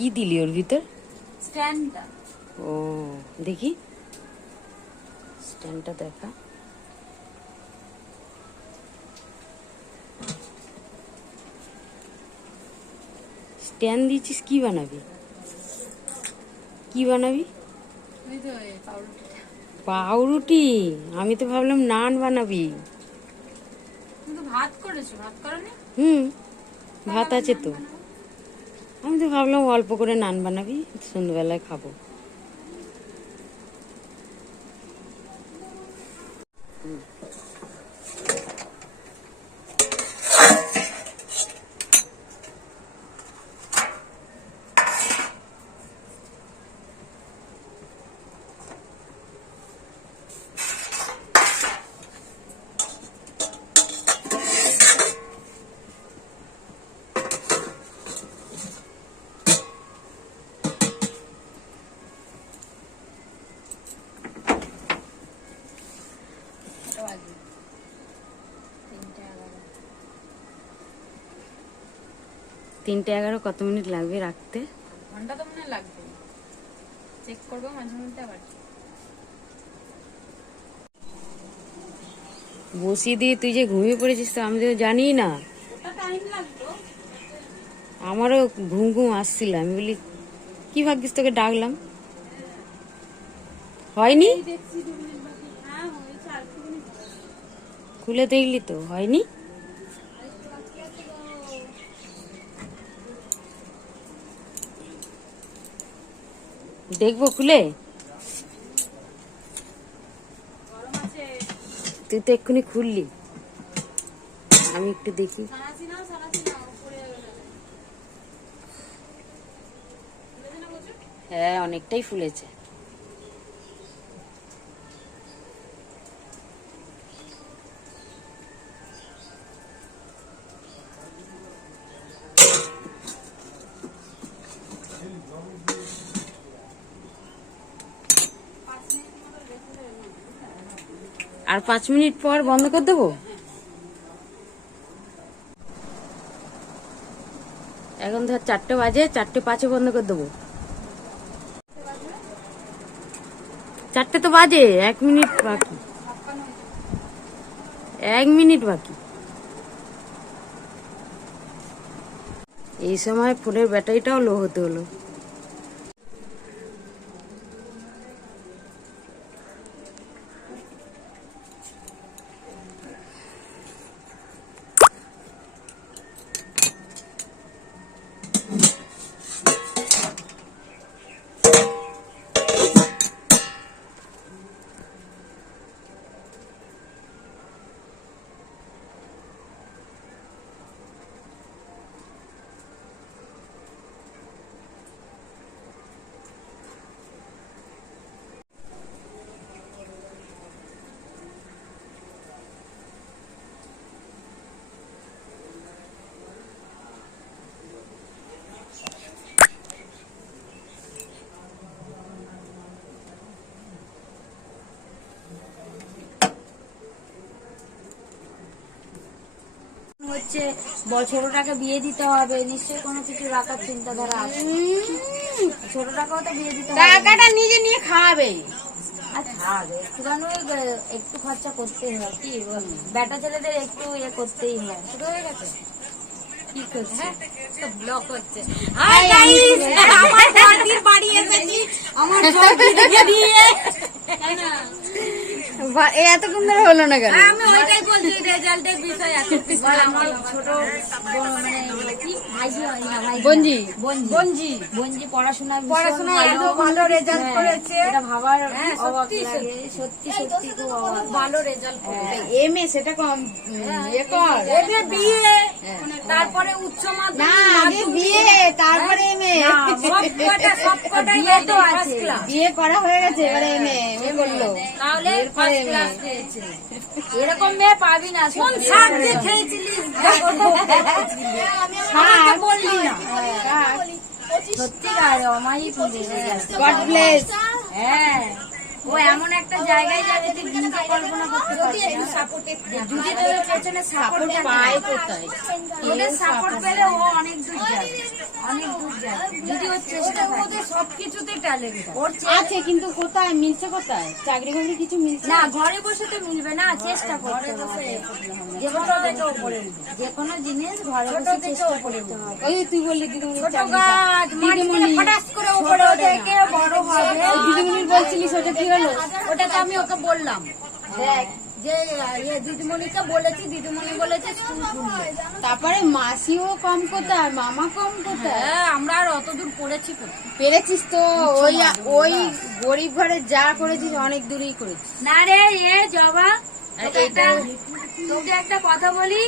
কি দিলি ওর ভিতর? স্ট্যান্ডটা। ও দেখি স্ট্যান্ডটা দেখা। স্ট্যান্ড দিয়েছিস, কি বানাবি? কি বানাবি? পাউরুটি? আমি তো ভাবলাম নান বানাবি। ভাত করেছো? ভাত করনি? ভাত আছে তো। আমি তো ভাবলাম অল্প করে নান বানাবি, সন্ধ্যাবেলায় খাবো। তিনটে 11 কত মিনিট লাগবে রাখতে? ঘন্টা তো মনে লাগবে, চেক করবো মাঝে মধ্যে আবার। বসিয়ে দিয়ে তুই যে ঘুমিয়ে পড়েছিস তো আমি তো জানি না। আমারও ঘুম ঘুম আসছিল, আমি বলি কি ভাগ্যিস তোকে ডাকলাম। হয়নি? খুলে দেখলি তো হয়নি? দেখবো খুলে? তুই তো এক্ষুনি খুললি, আমি একটু দেখি। হ্যাঁ অনেকটাই ফুলেছে। আর 5 মিনিট পর বন্ধ করে দেবো। এখন ধর 4টে বাজে, 4:05 বন্ধ করে দেবো। 4টে তো বাজে, 1 মিনিট বাকি, 1 মিনিট বাকি। এই সময় ফোনের ব্যাটারিটাও লো হতে হলো। হচ্ছে ছোটটাকে বিয়ে দিতে হবে, নিশ্চয়ই কোনো কিছু রাখার চিন্তাধারা আছে। ছোটটাকেও তো বিয়ে দিতে হবে, টাকাটা নিজে নিয়ে খাওয়াবে। আচ্ছা একটুখানি একটু খরচা করতেই হয়, কি বেটা ছেলেদের একটু ইয়ে করতেই হয়। শুরু হয়ে গেছে কি করছে? ব্লক হচ্ছে। হাই গাইস, আমার বড়দির বাড়ি এসেছি, আমার বড়দিকে দিয়ে এতক্ষণ ধরে হলো না কেন? আমি ওইটাই বলছি, রেজাল্টের বিষয় আছে। আমার ছোট মানে কি ভাইজি হয় না, ভাই বঞ্জি বঞ্জি পড়াশোনা এত ভালো রেজাল্ট করেছে, এটা ভাবার অবাক লাগে। সত্যি সত্যি খুব অবাক, ভালো রেজাল্ট করেছে। এমএ সেটা কম ইয়ে কর, এমএ বিএ, তারপরে উচ্চ মাধ্যমিক, বিয়ে তারপরে এমএ। সবকটা বিয়ে তো আছে, বিয়ে করা হয়ে গেছে, এবারে এমএ ও করলো। তাহলে ফার্স্ট ক্লাস পেয়েছে। এরকম মেয়ে পাবি না। কোন শাক দিয়ে খেয়েছিলিস? আমাকে বললি না। সত্যিকার অমায়িক গড ব্লেস। হ্যাঁ, ও এমন একটা জায়গায় যাবে তুই দিনকে কল্পনা করতে পারবি না। যদি তোর পেছনে সাপোর্ট পায় কোথায়? ওদের সাপোর্ট পেলে ও অনেক দূর যাবে। অনেক দূর যায় যদি ওর চেষ্টা থাকে। ওদের সবকিছুতে ট্যালেন্ট ওর আছে কিন্তু কোথায় মিলছে, কোথায় চাকরি বাকরি কিছু মিলছে না, ঘরে বসে তো মিলবে না, চেষ্টা করতে হবে। যে কোনো জিনিস ঘরে বসে চেষ্টা করতে হবে। ওই যে তুই বললি দিদিমণি ছোট গাছ মাটি থেকে ফটাস করে উপরে ছোট ওঠে থেকে বড় হবে। দিদিমণির বলছিলিস ওটা কি হলো? ওটা তো আমি ওকে বললাম দেখ যে দিদিমণিকে বলেছি, দিদিমণি বলেছে স্কুল খুলবে। তারপরে মাসিও কম কোথায়, মামা কম কোথায়? হ্যাঁ আমরা আর অত দূর পড়েছি কোথায়? পেরেছিস তো, ওই ওই গরিব ঘরে যা করেছিস অনেক দূরেই করেছিস। না রে জবা, তোকে এটা তোকে একটা কথা বলি,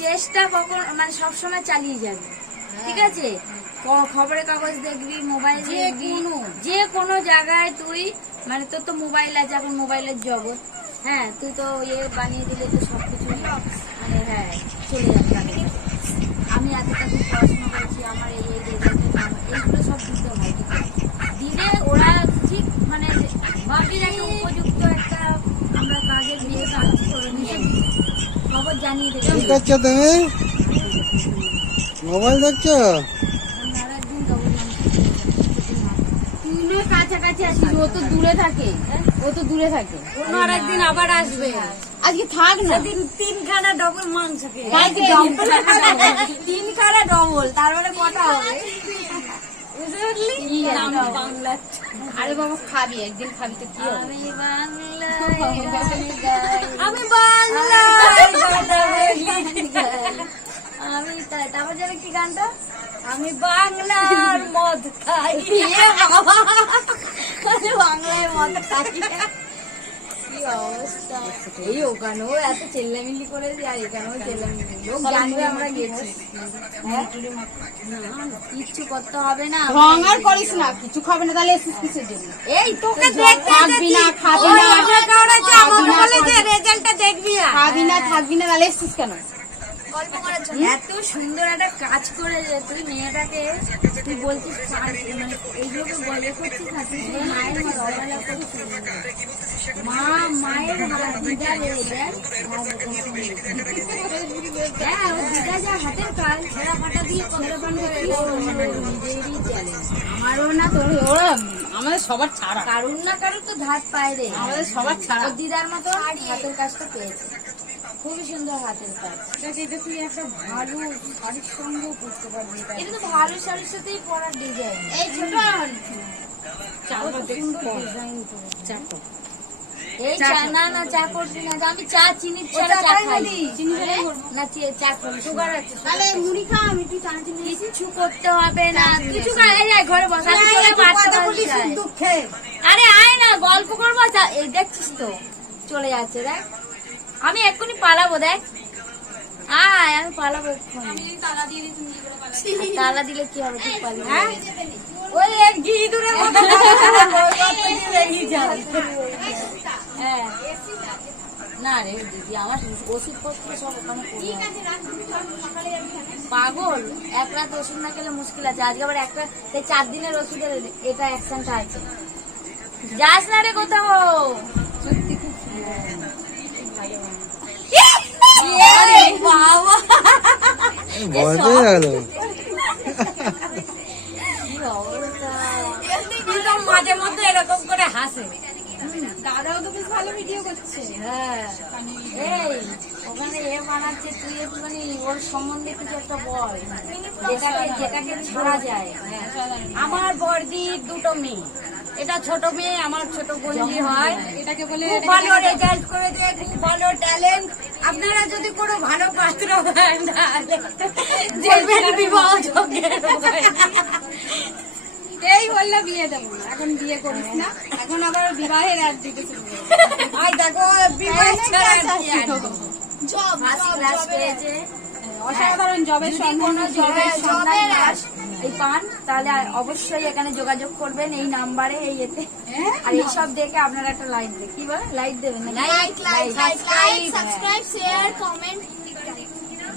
চেষ্টা কখন মানে সবসময় চালিয়ে যাবে, ঠিক আছে? খবরের কাগজ দেখবি, মোবাইল দেখবি, যে কোনো জায়গায় তুই মানে তোর তো মোবাইল আছে, এখন মোবাইলের জগৎ। হ্যাঁ, তুই তো বানিয়ে দিলে তো সবকিছু মানে হ্যাঁ চলে যাবে তাদের কাছে। আমি এতটা দূর পড়াশোনা করেছি, আমার এই এইগুলো সব দিতে হয়, দিলে ওরা ঠিক মানে ভাবি একটা উপযুক্ত একটা আমরা কাজের বিয়ে কাজ করে নিয়ে খবর জানিয়ে দেবে। কি করছো তুমি? মোবাইল দেখছো? আরেকদিন ডবল তুই কাছাকাছি আসিস, ও তো দূরে থাকে, ও তো দূরে থাকে। অন্য আরেকদিন আবার আসবে, আজকে থাক না, সেদিন 3খানা ডবল মাংস খেয়ে কালকে তিনখানা ডবল, তার মানে কটা হবে বুঝতে পারলি? আমি বাংলা আরে বাবা খাবি, একদিন খাবি তো কি হবে? আমি বাংলায় গান গাই, আমি বাংলায় কথা বলি। আমি তারপর যাবে কি গানটা? আমি বাংলার মদ খাই। বাংলায় মদ খাই। কি অবস্থা! এই ওখানেও এত চেল্লামিল্লি করে আর এখানেও চেল্লামিল্লি, লোক জানবে আমরা গেছি। হ্যাঁ? না, কিচ্ছু করতে হবে না। ঢং আর করিস না, কিছু খাবে না, তাহলে এসিস কিসের জন্য? এই তোকে দেখতে থাকবি না, খাবি না, আমাকে বলে যে রেজাল্টটা দেখবি আর। খাবি না, থাকবি না, তাহলে এসছিস কেন? গল্প করার জন্য এত সুন্দর একটা কাজ করে যে তুই মেয়েটাকে তুই বলছিস মানে এইগুলোকে বলে করছিস না, তুই সেই মায়ের মতো অবহেলা করিস না। মায়ের হাত দিদা রে দেখ, হ্যাঁ ও দিদা যা হাতের কাজ ছেঁড়া ফাটা দিয়ে নিজেরই চ্যালেঞ্জ। আমারও না তোর, ওরা আমাদের সবার ছাড়া, কারুর না কারুর তো ধাত পায় রে, আমাদের সবার ছাড়া। ওর দিদার মতো হাতের কাজটা পেয়েছে, খুবই সুন্দর হাতের কাজ। এটা তুই একটা ভালো শাড়ির সঙ্গেও পরতে পারবি। এটা তো ভালো শাড়ির সাথেই পরার ডিজাইন। এই ছোট এই চা না না চা করবি না, আমি চা চিনি ছাড়া চা খাই না, চা করবি সুগার আছে। তাহলে মুড়ি খা, আমি একটু চা চিনি। কিছু করতে হবে না, কিছু খাই যায় ঘরে বসে আমি চলে বাচ্চা বলিস। দুঃখে আরে আয় না গল্প করবো, এই দেখছিস তো চলে যাচ্ছে দেখ, আমি এক্ষুনি পালাবো দেখ, আয় আমি পালাবো এক্ষুনি। তালা দিলে কি হবে, ঠিক পালিয়ে হ্যাঁ ওই এক গিদুরের মতো লেগে যায়। হ্যাঁ না রে দিদি, আমার ওষুধপত্র সব ওখানে পড়ে আছে। পাগল, এক রাত ওষুধ না খেলে মুশকিল আছে, আজকে আবার একটা 4 দিনের ওষুধের এটা অ্যাকশনটা আছে। যাস না রে কোথাও, সত্যি খুব বাবা ভয় পেয়ে গেল। কি অবস্থা। কিন্তু মাঝে মধ্যে এরকম করে হাসে। দাদাও তো বেশ ভালো ভিডিও করছে। হ্যাঁ এই ওখানে বানাচ্ছে, তুই একটুখানি ওর সম্বন্ধে কিছু একটা বল, যেটাকে ছাড়া যায়। আমার বর্দির 2টো মেয়ে, এটা ছোট মেয়ে, আমার ছোট বোনজি হয়। এটাকে বলে খুব ভালো রেজাল্ট করেছে, খুব ভালো ট্যালেন্ট। আপনারা যদি কোনো ভালো পাত্র পান বলবেন বিবাহ যোগ্যের। এই বললে বিয়ে দেবো, এখন বিয়ে করিস না, এখন আবার বিবাহের আর দিকে আর দেখো বিবাহ ছাড়া কি আর। ফার্স্ট ক্লাস পেয়েছে, অসাধারণ জবের যদি সন্ধান কোনো জবের সন্ধান এই পান তাহলে অবশ্যই এখানে যোগাযোগ করবেন এই নাম্বারে, এই এতে। আর এইসব দেখে আপনারা একটা লাইক দেন, কি বলে লাইক দেবেন, লাইক সাবস্ক্রাইব শেয়ার কমেন্ট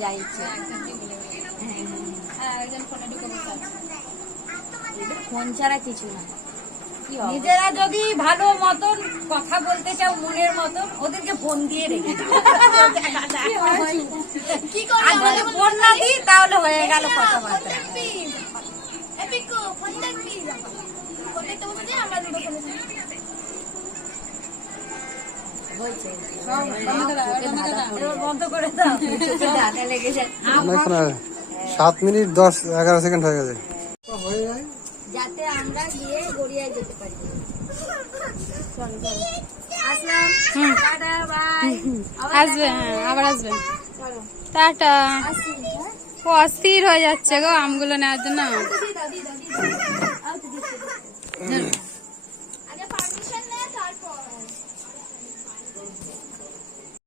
যাই ইচ্ছে। ফোন ছাড়া কিছু না, কি হবে? নিজেরা যদি ভালো মতন কথা বলতে চাও মনের মতন, ওদেরকে ফোন দিয়ে রেখে দাও। আর যদি ফোন না দিই তাহলে হয়ে গেল কথাবার্তা। পিকু ফোন দেখবি ফোন দেখতে বসে আমরা লুডো খেলেছি বন্ধ করে দাও হাতে লেগেছে অনেকক্ষণ আগে। 7 মিনিট 10-11 সেকেন্ড হয়ে গেছে। যাতে আমরা গিয়ে গড়িয়ায় যেতে পারি আসলাম টাটা বাই আসবে, হ্যাঁ আবার আসবেন। টাটা। আসি হ্যাঁ ও অস্থির হয়ে যাচ্ছে গো আমগুলো নেওয়ার জন্য। দিদা দিদা দিদা